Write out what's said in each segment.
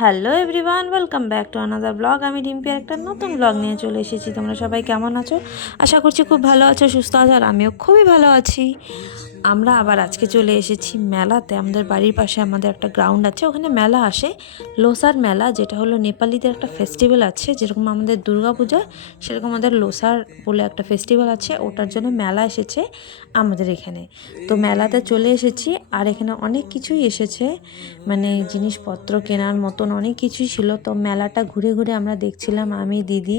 Hello everyone, welcome back to another blog. আমি ডিম্পি একটা নতুন ব্লগ নিয়ে চলে এসেছি। তোমরা সবাই কেমন আছো? আশা করছি খুব ভালো আছো, সুস্থ আছো, আর আমিও খুবই ভালো আছি। আমরা আবার আজকে চলে এসেছি মেলাতে। আমাদের বাড়ির পাশে আমাদের একটা গ্রাউন্ড আছে, ওখানে মেলা আসে, লোসার মেলা, যেটা হলো নেপালিদের একটা ফেস্টিভ্যাল আছে। যেরকম আমাদের দুর্গা পূজা, সেরকম আমাদের লোসার বলে একটা ফেস্টিভ্যাল আছে, ওটার জন্য মেলা এসেছে আমাদের এখানে। তো মেলাতে চলে এসেছি, আর এখানে অনেক কিছুই এসেছে, মানে জিনিসপত্র কেনার মতন অনেক কিছুই ছিল। তো মেলাটা ঘুরে ঘুরে আমরা দেখছিলাম, আমি, দিদি,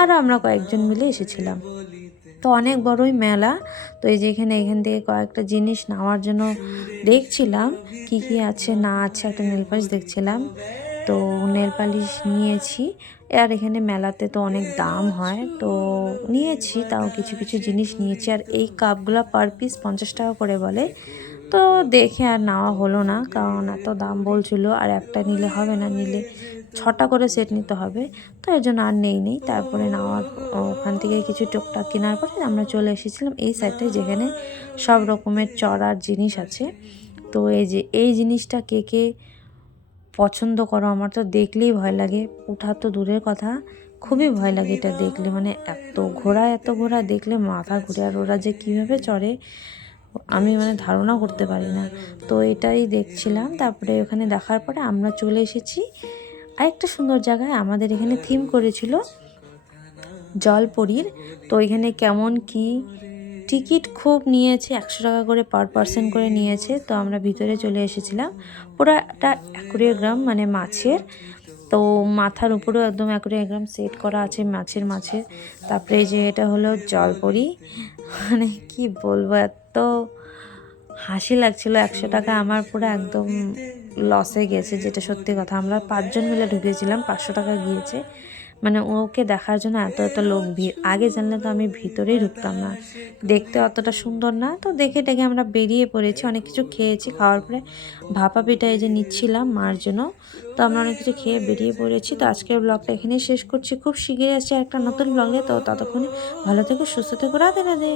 আরও আমরা কয়েকজন মিলে এসেছিলাম। তো অনেক বড়ই মেলা। তো এই যে এখান থেকে কয়েকটা জিনিস নেওয়ার জন্য দেখছিলাম কি কি আছে না আছে। একটা নেল পালিশ দেখছিলাম, তো নেল পালিশ নিয়েছি। আর এখানে মেলাতে তো অনেক দাম হয়, তো নিয়েছি, তাও কিছু কিছু জিনিস নিয়েছি। আর এই কাপগুলো পার পিস 50 টাকা করে বলে। তো দেখে আর নেওয়া হলো না, কারণ এত দাম বলছিল, আর একটা নিলে হবে না, নিলে 6টা করে সেট নিতে হবে। তো এর জন্য আর নেই। তারপরে নেওয়ার ওখান থেকে কিছু টুকটাক কেনার পরে আমরা চলে এসেছিলাম এই সাইডে, যেখানে সব রকমের চড়ার জিনিস আছে। তো এই যে এই জিনিসটা কে কে পছন্দ করো? আমার তো দেখলেই ভয় লাগে, ওঠা তো দূরের কথা, খুবই ভয় লাগে এটা দেখলে। মানে এত ঘোড়া দেখলে মাথা ঘুরে, আর ওরা যে কীভাবে চড়ে আমি মানে ধারণা করতে পারি না। তো এটাই দেখছিলাম। তারপরে ওখানে দেখার পরে আমরা চলে এসেছি আরেকটা সুন্দর জায়গায়। আমাদের এখানে থিম করেছিল জলপরীর। তো এখানে কেমন কি টিকিট খুব নিয়েছে, 100 টাকা করে পার পার্সন করে নিয়েছে। তো আমরা ভিতরে চলে এসেছিলাম। পুরোটা অ্যাকুয়ারিয়াম, মানে মাছের। তো মাথার উপরেও একদম অ্যাকুয়ারিয়াম সেট করা আছে মাছের। তারপরে যে এটা হলো জলপরি, মানে কি বলবো, এত হাসি লাগছিল। 100 টাকা আমার পুরো একদম লসে গেছে, যেটা সত্যি কথা। আমরা 5জন মিলে ঢুকেছিলাম, 500 টাকা গিয়েছে। মানে ওকে দেখার জন্য এত লোক ভিড়। আগে জানলে তো আমি ভিতরেই ঢুকতাম না, দেখতে অতটা সুন্দর না। তো দেখে টেকে আমরা বেরিয়ে পড়েছি, অনেক কিছু খেয়েছি। খাওয়ার পরে ভাপা পিঠা এই যে নিচ্ছিলাম মার জন্য। তো আমরা অনেক কিছু খেয়ে বেরিয়ে পড়েছি। তো আজকের ব্লগটা এখানেই শেষ করছি। খুব শিগগিরই আসছে একটা নতুন ব্লগে। তো ততক্ষণে ভালো থেকো, সুস্থ থেকো, রাধে রাধে।